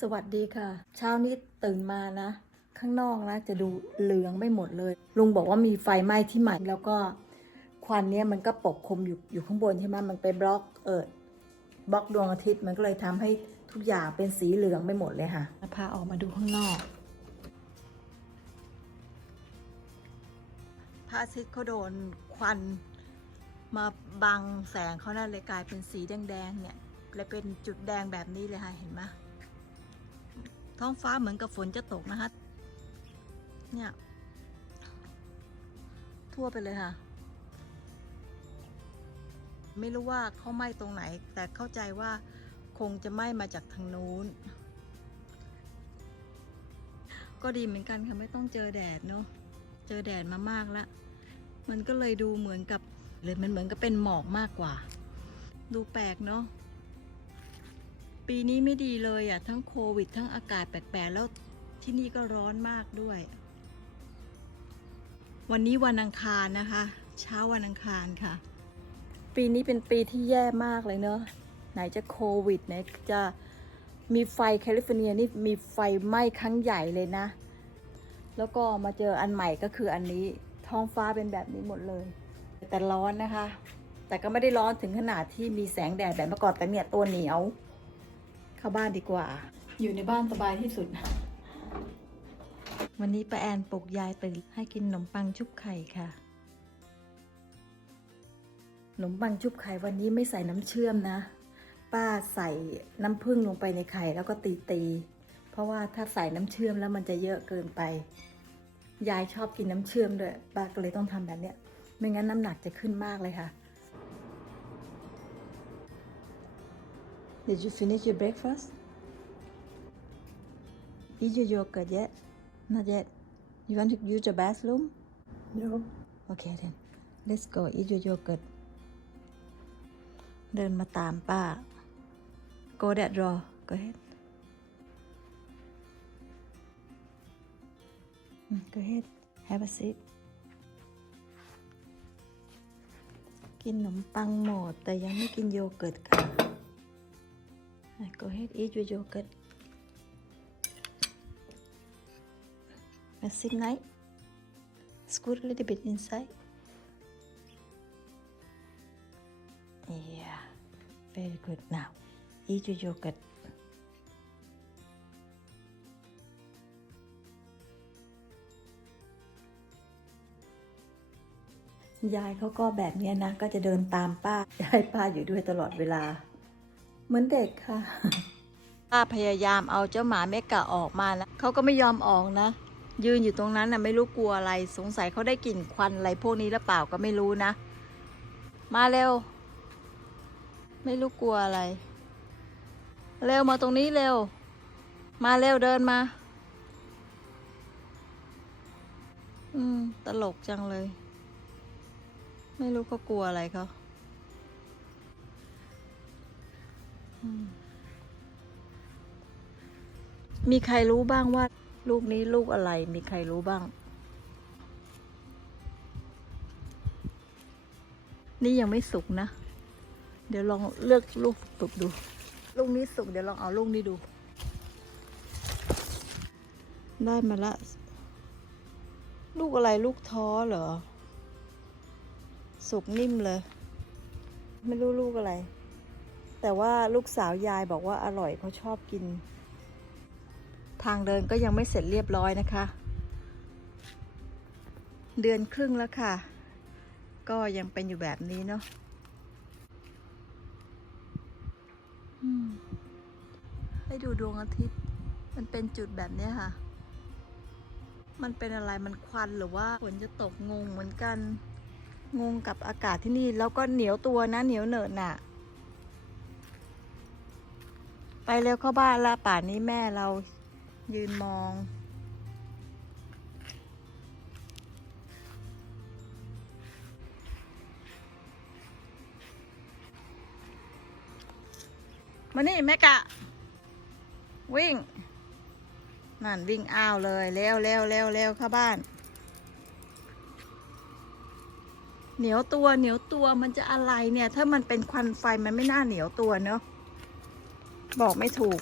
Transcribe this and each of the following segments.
สวัสดีค่ะ เช้านี้ตื่นมานะ ข้างนอกนะจะดูเหลืองไม่หมดเลย ลุงบอกว่ามีไฟไหม้ที่ใหม่แล้วก็ควันเนี้ยมันก็ปกคลุมอยู่อยู่ข้างบนใช่ไหมมันไปบล็อกเอิดบล็อกดวงอาทิตย์มันก็เลยทำให้ทุกอย่างเป็นสีเหลืองไม่หมดเลยค่ะพาออกมาดูข้างนอกพระอาทิตย์เขาโดนควันมาบังแสงเขานั่นเลยกลายเป็นสีแดงๆเนี่ยและเป็นจุดแดงแบบนี้เลยค่ะเห็นไหม ท้องฟ้าเหมือนกับฝนจะตกนะคะ เนี่ย ทั่วไปเลยค่ะ ไม่รู้ว่าเขาไหม้ตรงไหน แต่เข้าใจว่าคงจะไหม้มาจากทางนู้น ก็ดีเหมือนกันค่ะไม่ต้องเจอแดดเนาะ เจอแดดมามากแล้ว มันก็เลยดูเหมือนกับเลยมันเหมือนกับเป็นหมอกมากกว่า ดูแปลกเนาะ ปีนี้ไม่ดีเลยอะ ทั้งโควิด ทั้งอากาศแปลกๆ แล้วที่นี่ก็ร้อนมากด้วย วันนี้วันอังคารนะคะ เช้าวันอังคารค่ะ ปีนี้เป็นปีที่แย่มากเลยเนอะไหนจะโควิดไหนจะมีไฟแคลิฟอร์เนียนี่มีไฟไหม้ครั้งใหญ่เลยนะ แล้วก็มาเจออันใหม่ก็คืออันนี้ท้องฟ้าเป็นแบบนี้หมดเลย แต่ร้อนนะคะ แต่ก็ไม่ได้ร้อนถึงขนาดที่มีแสงแดดแบบเมื่อก่อนแต่เนี่ยตัวเหนียว เข้าบ้านดีกว่า อยู่ในบ้านสบายที่สุด วันนี้ป้าแอนปลุกยายไปให้กินขนมปังชุบไข่ค่ะขนมปังชุบไข่วันนี้ไม่ใส่น้ำเชื่อมนะ ป้าใส่น้ำผึ้งลงไปในไข่แล้วก็ตีตีๆเพราะว่าถ้าใส่น้ำเชื่อมแล้วมันจะเยอะเกินไป ยายชอบกินน้ำเชื่อมด้วยป้าก็เลยต้องทำแบบเนี้ยไม่งั้นน้ำหนักจะขึ้นมากเลยค่ะ Did you finish your breakfast? Eat your yogurt yet? Not yet. You want to use the bathroom? No. Okay then. Let's go eat your yogurt. เดินมาตามป้า Go that door. Go ahead. Mm, Go ahead. Have a seat. กินขนมปังหมด แต่ยังไม่กินโยเกิร์ตค่ะ Ah, Go ahead, eat your yogurt. And sit night. Scoot a little bit inside. Yeah, very good. Now, eat your yogurt. ยายเขาก็แบบนี้นะ ก็จะเดินตามป้าจะให้ป้าอยู่ด้วยตลอดเวลา มือนเด็กค่ะป้าพยายามเอาเจ้าหมาเมกะออกมานะเขาก็ไม่ยอมออกนะ ยืนอยู่ตรงนั้นน่ะไม่รู้กลัวอะไรสงสัยเขาได้กลิ่นควันอะไรพวกนี้หรือเปล่าก็ไม่รู้นะ มาเร็ว ไม่รู้กลัวอะไร เร็วมาตรงนี้เร็ว มาเร็วเดินมา อืม ตลกจังเลย ไม่รู้เขากลัวอะไรเขา มีใครรู้บ้างว่า ลูกนี้ลูกอะไร มีใครรู้บ้าง นี่ยังไม่สุกนะ เดี๋ยวลองเลือกลูกสุกดู ลูกนี้สุกเดี๋ยวลองเอาลูกนี้ดู ได้มาละ ลูกอะไรลูกท้อเหรอ สุกนิ่มเลย ไม่รู้ลูกอะไร แต่ว่าลูกสาวยายบอกว่าอร่อยเขาชอบกิน ทางเดินก็ยังไม่เสร็จเรียบร้อยนะคะ เดือนครึ่งแล้วค่ะ ก็ยังเป็นอยู่แบบนี้เนาะให้ดูดวงอาทิตย์ มันเป็นจุดแบบนี้ค่ะ มันเป็นอะไรมันควันหรือว่าฝนจะตกงงเหมือนกัน งงกับอากาศที่นี่ แล้วก็เหนียวตัวนะเหนียวเหนอะหน่ะ ไปเร็วเข้าบ้านละป่านนี้แม่เรายืนมอง มานี่แม่กะ วิ่ง นั่นวิ่งอ้าวเลยเร็วเร็วเร็วเร็วเข้าบ้าน เหนียวตัวเหนียวตัวมันจะอะไรเนี่ย ถ้ามันเป็นควันไฟมันไม่น่าเหนียวตัวเนอะ บอกไม่ถูก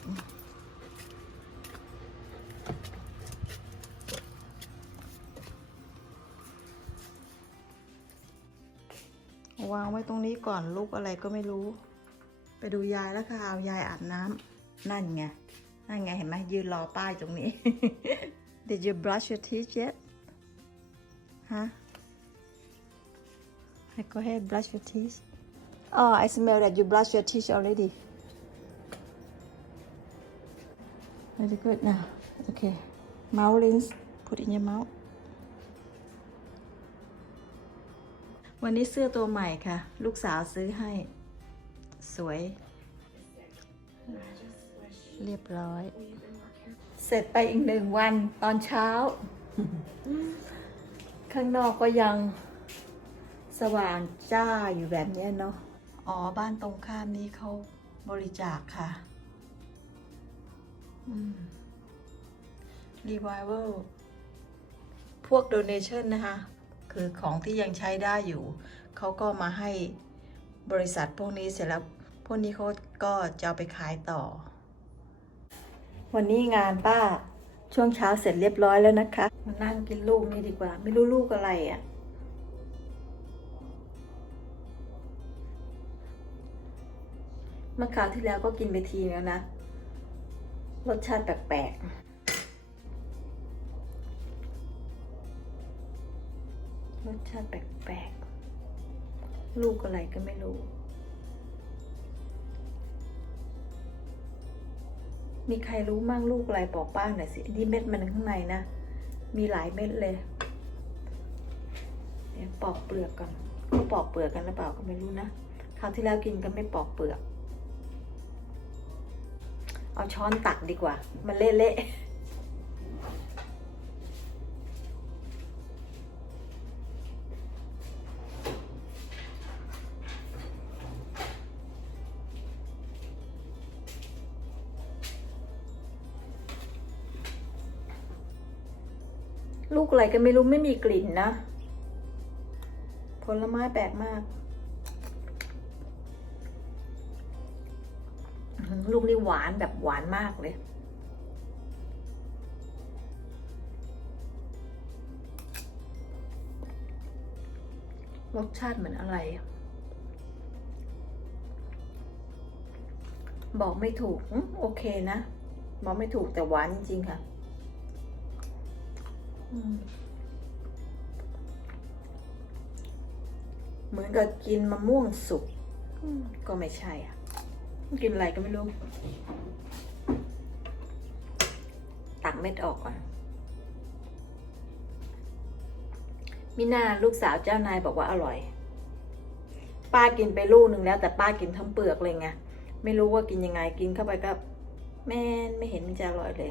วางไว้ตรงนี้ก่อนลูกอะไรก็ไม่รู้ ไปดูยายแล้วค่ะเอายายอาบน้ำนั่นไง นั่นไงเห็นไหมยืนรอป้ายตรงนี้ Did you brush your teeth yet? Huh? I go ahead brush your teeth. Oh, I smell that you brush your teeth already. Very good now. Okay. Mouth rinse. Put in your mouth. วันนี้เสื้อตัวใหม่ค่ะ ลูกสาวซื้อให้ สวย เรียบร้อย เสร็จไปอีกหนึ่งวันตอนเช้า ข้างนอกก็ยังสว่างจ้าอยู่แบบนี้เนาะ อ๋อ บ้านตรงข้ามนี้เขาบริจาคค่ะ อืม Revival พวก donation นะคะ คือของที่ยังใช้ได้อยู่ เขาก็มาให้บริษัทพวกนี้เสร็จแล้ว พวกนี้เขาก็จะเอาไปขายต่อ วันนี้งานป้าช่วงเช้าเสร็จเรียบร้อยแล้วนะคะ มานั่งกินลูกนี่ดีกว่า ไม่รู้ลูกอะไรอะ่ะ เมื่อคราวที่แล้วก็กินไปทีแล้วนะ รสชาติแปลกๆ รสชาติแปลกๆ ลูกอะไรก็ไม่รู้ มีใครรู้มั่งลูกอะไรบอกป้าหน่อยสินี่เม็ดมันข้างในนะ มีหลายเม็ดเลยเดี๋ยวปอกเปลือกก่อนเขาปอกเปลือกกันหรือเปล่าก็ไม่รู้นะ คราวที่แล้วกินก็ไม่ปอกเปลือก เอาช้อนตักดีกว่า มันเละๆลูกอะไรก็ไม่รู้ไม่มีกลิ่นนะ ผลไม้แปลกมาก ลูกนี่หวานแบบหวานมากเลย รสชาติเหมือนอะไร บอกไม่ถูกโอเคนะ บอกไม่ถูกแต่หวานจริง ๆ ค่ะเหมือนกับกินมะม่วงสุกก็ไม่ใช่อะ กินอะไรก็ไม่รู้ ตักเม็ดออกก่อนมิน่าลูกสาวเจ้านายบอกว่าอร่อย ป้ากินไปลูกหนึ่งแล้ว แต่ป้ากินทั้งเปลือกเลยไงไม่รู้ว่ากินยังไงกินเข้าไปก็แม่นไม่เห็นมันจะอร่อยเลย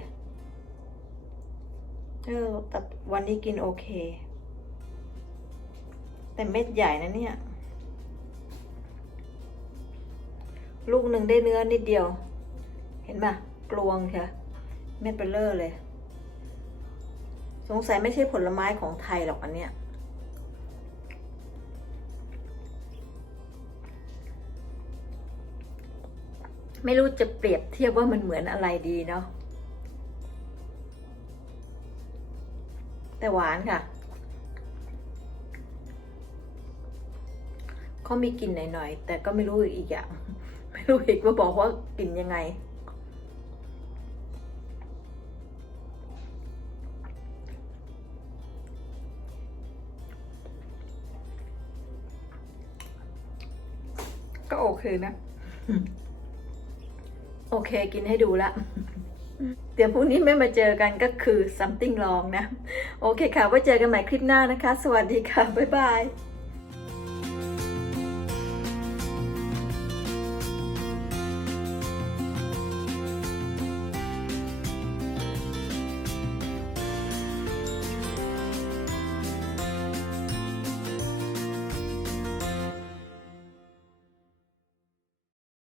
เออแต่วันนี้กินโอเค แต่เม็ดใหญ่นะเนี่ย ลูกหนึ่งได้เนื้อนิดเดียว เห็นปะกลวงค่ะเม็ดเบลเลอร์เลย สงสัยไม่ใช่ผลไม้ของไทยหรอกอันเนี้ยไม่รู้จะเปรียบเทียบว่ามันเหมือนอะไรดีเนาะแต่หวานค่ะเขามีกลิ่นหน่อย ๆ แต่ก็ไม่รู้อีกอย่าง ไม่รู้อีกว่าบอกว่ากลิ่นยังไง ก็โอเคนะ โอเคกินให้ดูละเดี๋ยวพรุ่งนี้ไม่มาเจอกันก็คือ something wrong นะ โอเคค่ะไว้เจอกันใหม่คลิปหน้านะคะ สวัสดีค่ะ บ๊ายบาย